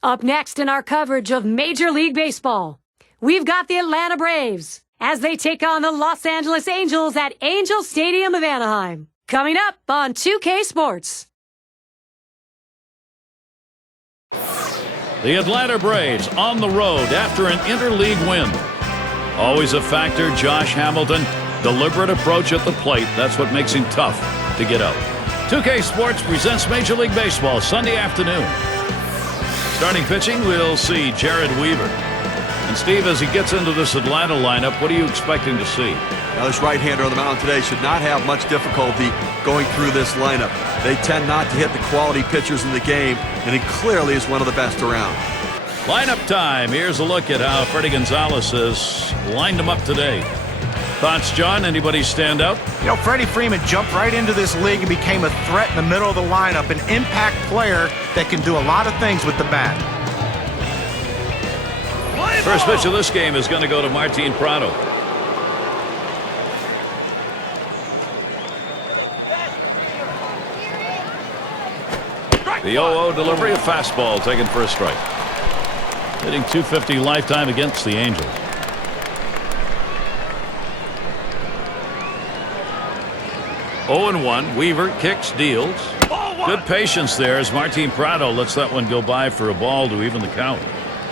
Up next in our coverage of Major League Baseball, we've got the Atlanta Braves as they take on the Los Angeles Angels at Angel Stadium of Anaheim. Coming up on 2K Sports. The Atlanta Braves on the road after an interleague win. Always a factor, Josh Hamilton. Deliberate approach at the plate. That's what makes him tough to get out. 2K Sports presents Major League Baseball Sunday afternoon. Starting pitching, we'll see Jared Weaver. And Steve, as he gets into this Atlanta lineup, what are you expecting to see? Now, this right-hander on the mound today should not have much difficulty going through this lineup. They tend not to hit the quality pitchers in the game, and he clearly is one of the best around. Lineup time. Here's a look at how Freddie Gonzalez has lined them up today. Thoughts, John? Anybody stand out? You know, Freddie Freeman jumped right into this league and became a threat in the middle of the lineup, an impact player that can do a lot of things with the bat. First pitch of this game is going to go to Martin Prado. The 0-0 delivery, a fastball taken for a strike. Hitting .250 lifetime against the Angels. Oh and 1. Weaver kicks, deals. Good patience there as Martin Prado lets that one go by for a ball to even the count.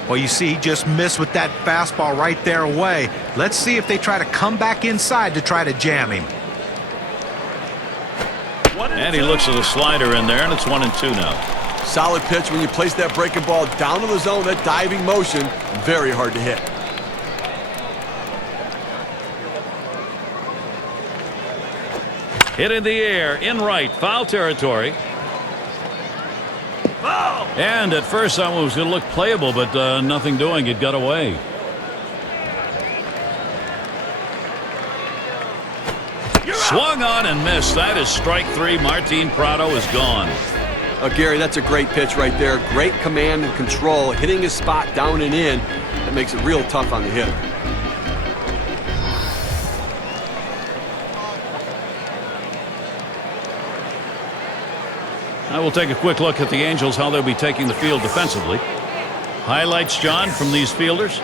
Well, you see, he just missed with that fastball right there away. Let's see if they try to come back inside to try to jam him. And he looks at the slider in there, and it's 1-2 now. Solid pitch when you place that breaking ball down in the zone, that diving motion, very hard to hit. Hit in the air, in right, foul territory. And at first that one was going to look playable, but nothing doing. It got away. Swung on and missed. That is strike 3. Martin Prado is gone. Gary, that's a great pitch right there. Great command and control, hitting his spot down and in. That makes it real tough on the hitter. I will take a quick look at the Angels, how they'll be taking the field defensively. Highlights, John, from these fielders?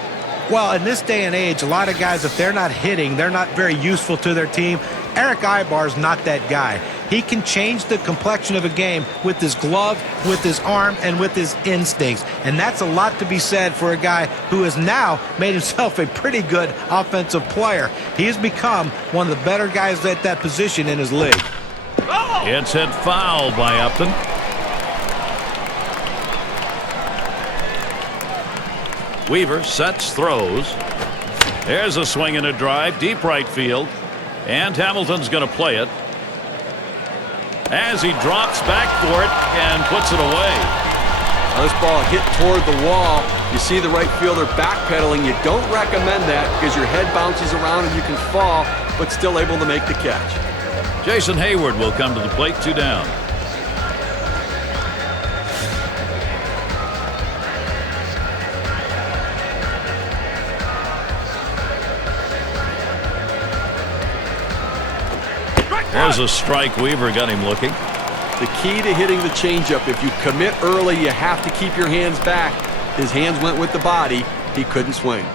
Well, in this day and age, a lot of guys, if they're not hitting, they're not very useful to their team. Eric Ibar's not that guy. He can change the complexion of a game with his glove, with his arm, and with his instincts. And that's a lot to be said for a guy who has now made himself a pretty good offensive player. He has become one of the better guys at that position in his league. It's hit foul by Upton. Weaver sets, throws. There's a swing and a drive, deep right field. And Hamilton's going to play it. As he drops back for it and puts it away. Now this ball hit toward the wall. You see the right fielder backpedaling. You don't recommend that because your head bounces around and you can fall, but still able to make the catch. Jason Hayward will come to the plate, 2 down. There's a strike. Weaver got him looking. The key to hitting the changeup, if you commit early, you have to keep your hands back. His hands went with the body. He couldn't swing.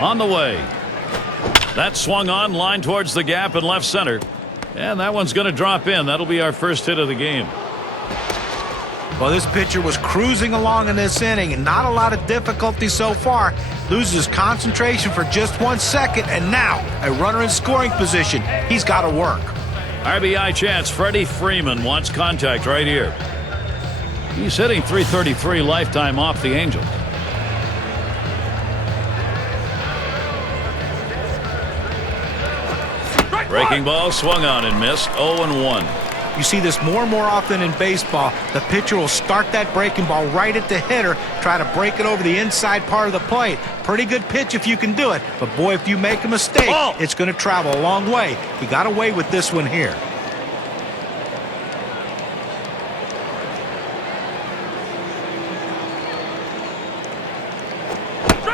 On the way. That swung on, line towards the gap in left center. And that one's going to drop in. That'll be our first hit of the game. Well, this pitcher was cruising along in this inning, and not a lot of difficulty so far. Loses concentration for just 1 second, and now a runner in scoring position. He's got to work. RBI chance. Freddie Freeman wants contact right here. He's hitting .333 lifetime off the Angels. Breaking ball swung on and missed. 0-1. You see this more and more often in baseball. The pitcher will start that breaking ball right at the hitter, try to break it over the inside part of the plate. Pretty good pitch if you can do it. But boy, if you make a mistake, it's going to travel a long way. He got away with this one here.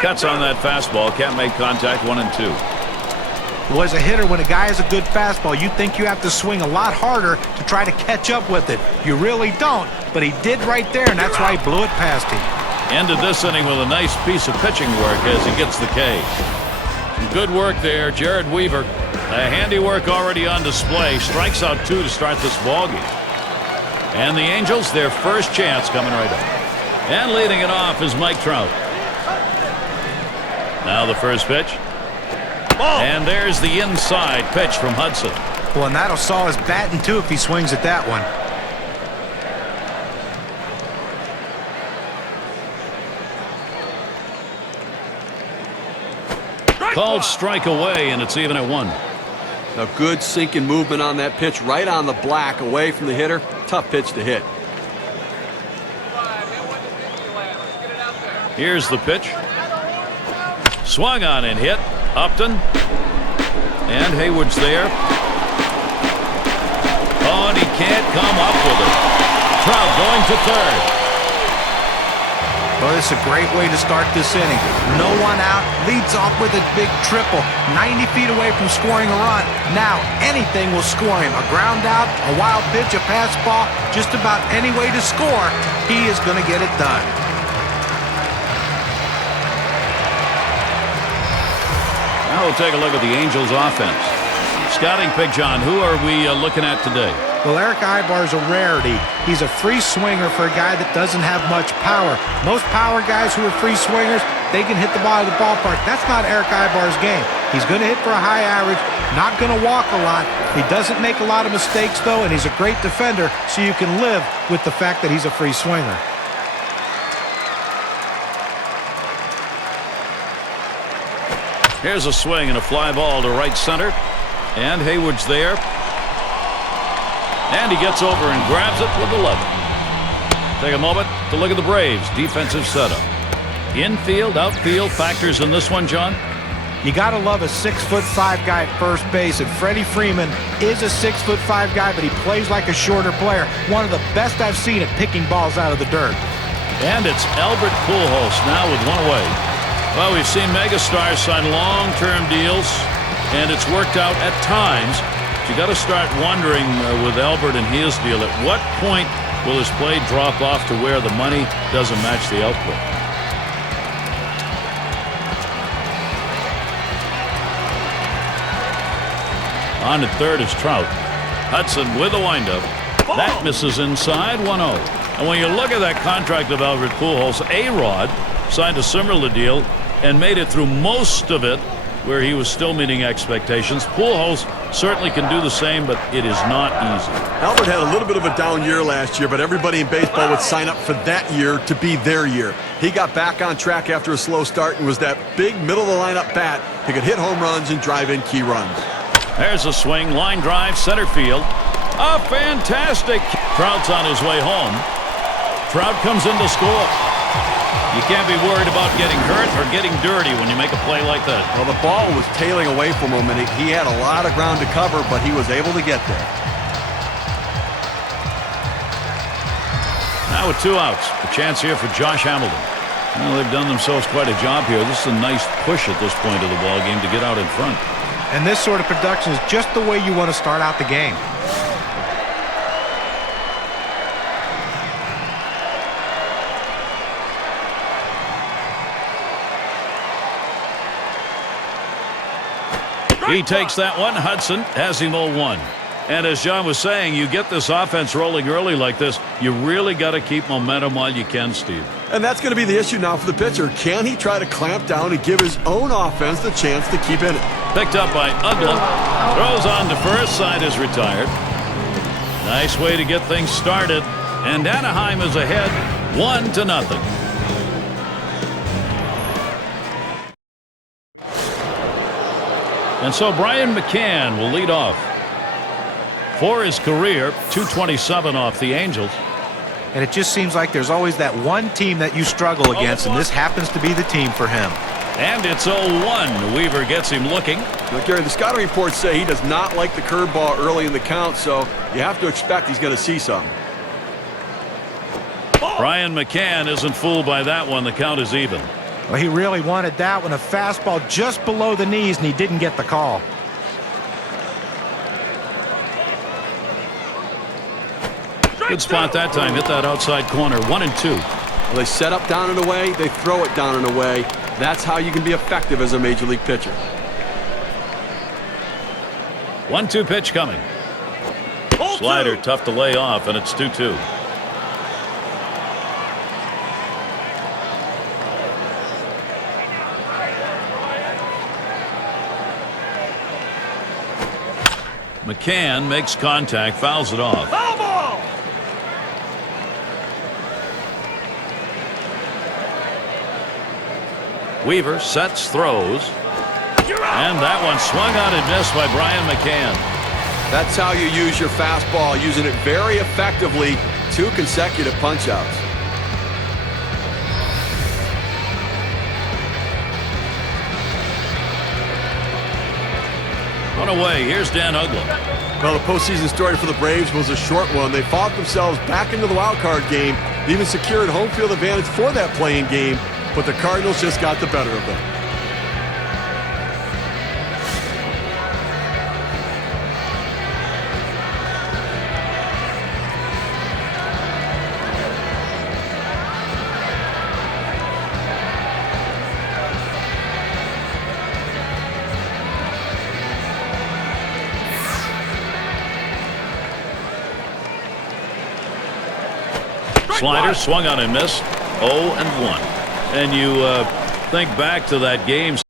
Cuts on that fastball. Can't make contact. 1-2. Well, as a hitter, when a guy has a good fastball, you think you have to swing a lot harder to try to catch up with it. You really don't, but he did right there, and that's why he blew it past him. Ended this inning with a nice piece of pitching work as he gets the K. Some good work there, Jared Weaver. The handiwork already on display. Strikes out 2 to start this ballgame. And the Angels, their first chance coming right up. And leading it off is Mike Trout. Now the first pitch. And there's the inside pitch from Hudson. Well, and that'll saw his batting too if he swings at that one. Called strike away, and it's even at 1. A good sinking movement on that pitch, right on the black, away from the hitter. Tough pitch to hit. Here's the pitch. Swung on and hit. Upton. And Hayward's there. Oh, and he can't come up with it. Trout going to third. Well, this is a great way to start this inning. No one out, leads off with a big triple, 90 feet away from scoring a run. Now, anything will score him. A ground out, a wild pitch, a pass ball, just about any way to score, he is going to get it done. Now we'll take a look at the Angels offense. Scouting Big John, who are we looking at today? Well, Eric Ibar's a rarity. He's a free swinger for a guy that doesn't have much power. Most power guys who are free swingers, they can hit the ball of the ballpark. That's not Eric Ibar's game. He's going to hit for a high average, not going to walk a lot. He doesn't make a lot of mistakes, though, and he's a great defender, so you can live with the fact that he's a free swinger. Here's a swing and a fly ball to right center. And Hayward's there. And he gets over and grabs it with the left. Take a moment to look at the Braves' defensive setup. Infield, outfield factors in this one, John? You got to love a 6'5" guy at first base, and Freddie Freeman is a 6'5" guy, but he plays like a shorter player. One of the best I've seen at picking balls out of the dirt. And it's Albert Pujols now with one away. Well, we've seen megastars sign long-term deals, and it's worked out at times. You got to start wondering with Albert and his deal, at what point will his play drop off to where the money doesn't match the output? On at third is Trout. Hudson with a windup. That misses inside, 1-0. And when you look at that contract of Albert Pujols, A-Rod signed a similar deal and made it through most of it where he was still meeting expectations. Pujols certainly can do the same, but it is not easy. Albert had a little bit of a down year last year, but everybody in baseball would sign up for that year to be their year. He got back on track after a slow start and was that big middle-of-the-lineup bat who could hit home runs and drive in key runs. There's a swing, line drive, center field. A fantastic. Trout's on his way home. Trout comes in to score. You can't be worried about getting hurt or getting dirty when you make a play like that. Well, the ball was tailing away from him, and he had a lot of ground to cover, but he was able to get there. Now with 2 outs, a chance here for Josh Hamilton. Well, they've done themselves quite a job here. This is a nice push at this point of the ball game to get out in front. And this sort of production is just the way you want to start out the game. He takes that one. Hudson has him 0-1. And as John was saying, you get this offense rolling early like this, you really got to keep momentum while you can, Steve. And that's going to be the issue now for the pitcher. Can he try to clamp down and give his own offense the chance to keep in it? Picked up by Uggla. Throws on to first. Side is retired. Nice way to get things started. And Anaheim is ahead 1-0. And so Brian McCann will lead off. For his career, 227 off the Angels. And it just seems like there's always that one team that you struggle against, and this happens to be the team for him. And it's 0-1. Weaver gets him looking. Now, Gary, the scouting reports say he does not like the curveball early in the count, so you have to expect he's going to see some. Brian McCann isn't fooled by that one. The count is even. Well, he really wanted that one, a fastball just below the knees, and he didn't get the call. Good spot that time. Hit that outside corner. 1-2. Well, they set up down and away. They throw it down and away. That's how you can be effective as a major league pitcher. 1-2 pitch coming. Slider tough to lay off, and it's 2-2. McCann makes contact, fouls it off. Foul ball! Weaver sets, throws, and that one swung on and missed by Brian McCann. That's how you use your fastball, using it very effectively. 2 consecutive punch-outs. One away. Here's Dan Uggla. Well, the postseason story for the Braves was a short one. They fought themselves back into the wild card game, even secured home field advantage for that play-in game, but the Cardinals just got the better of them. Slider swung on and missed. 0-1. And you think back to that game.